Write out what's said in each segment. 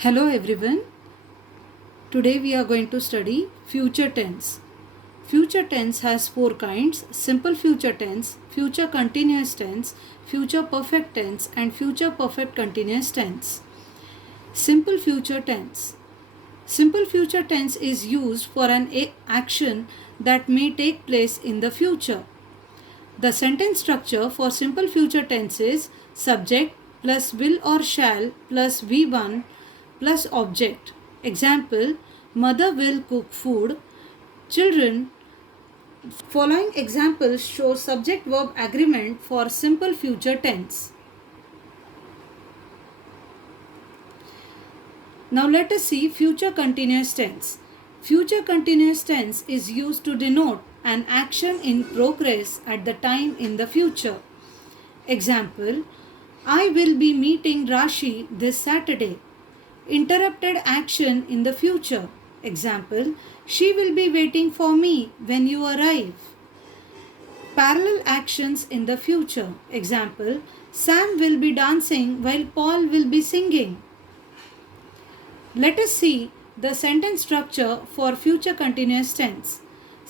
Hello everyone. Today we are going to study future tense. Future tense has four kinds: simple future tense, future continuous tense, future perfect tense and future perfect continuous tense. Simple future tense. Simple future tense is used for an action that may take place in the future. The sentence structure for simple future tense is subject plus will or shall plus V1 plus object. Example: mother will cook food. Children. Following examples show subject verb agreement for simple future tense. Now let us see future continuous tense. Future continuous tense is used to denote an action in progress at the time in the future. Example: I will be meeting Rashi this Saturday. Interrupted action in the future. Example: she will be waiting for me when you arrive. Parallel actions in the future. Example: Sam will be dancing while Paul will be singing. Let us see the sentence structure for future continuous tense.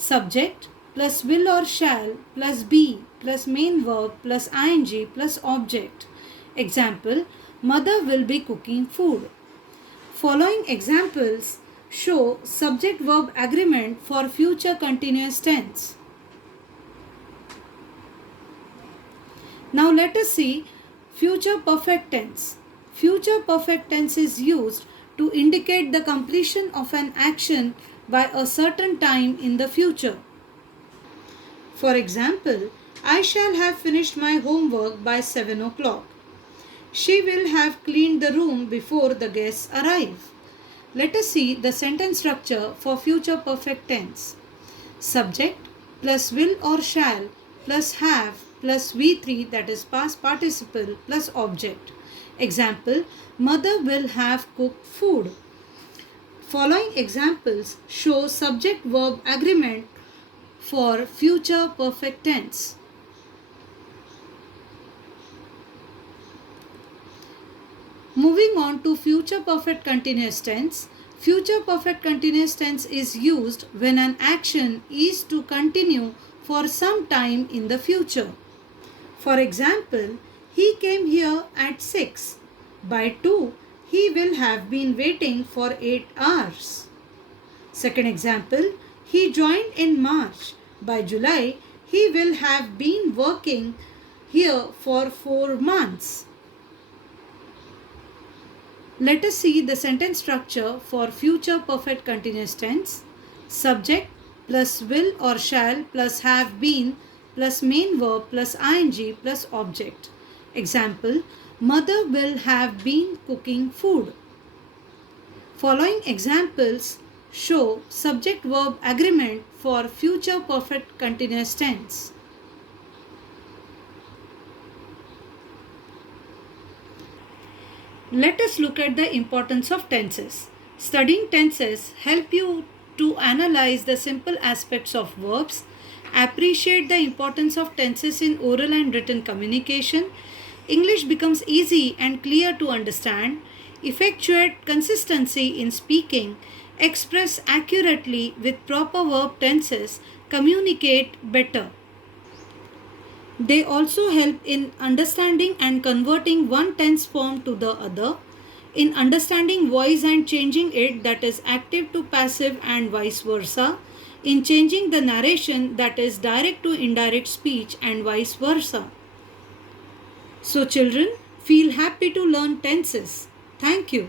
Subject plus will or shall plus be plus main verb plus ing plus object. Example: mother will be cooking food. Following examples show subject verb agreement for future continuous tense. Now let us see future perfect tense. Future perfect tense is used to indicate the completion of an action by a certain time in the future. For example, I shall have finished my homework by 7 o'clock. She will have cleaned the room before the guests arrive. Let us see the sentence structure for future perfect tense. Subject plus will or shall plus have plus V3, that is past participle, plus object. Example: mother will have cooked food. Following examples show subject verb agreement for future perfect tense. Moving on to future perfect continuous tense. Future perfect continuous tense is used when an action is to continue for some time in the future. For example, he came here at 6. By 2, he will have been waiting for 8 hours. Second example, he joined in March. By July, he will have been working here for 4 months. Let us see the sentence structure for future perfect continuous tense. Subject plus will or shall plus have been plus main verb plus ing plus object. Example: mother will have been cooking food. Following examples show subject verb agreement for future perfect continuous tense. Let us look at the importance of tenses. Studying tenses help you to analyze the simple aspects of verbs, appreciate the importance of tenses in oral and written communication. English becomes easy and clear to understand, effectuate consistency in speaking, express accurately with proper verb tenses, communicate better. They also help in understanding and converting one tense form to the other, in understanding voice and changing it, that is active to passive and vice versa, in changing the narration, that is direct to indirect speech and vice versa. So children, feel happy to learn tenses. Thank you.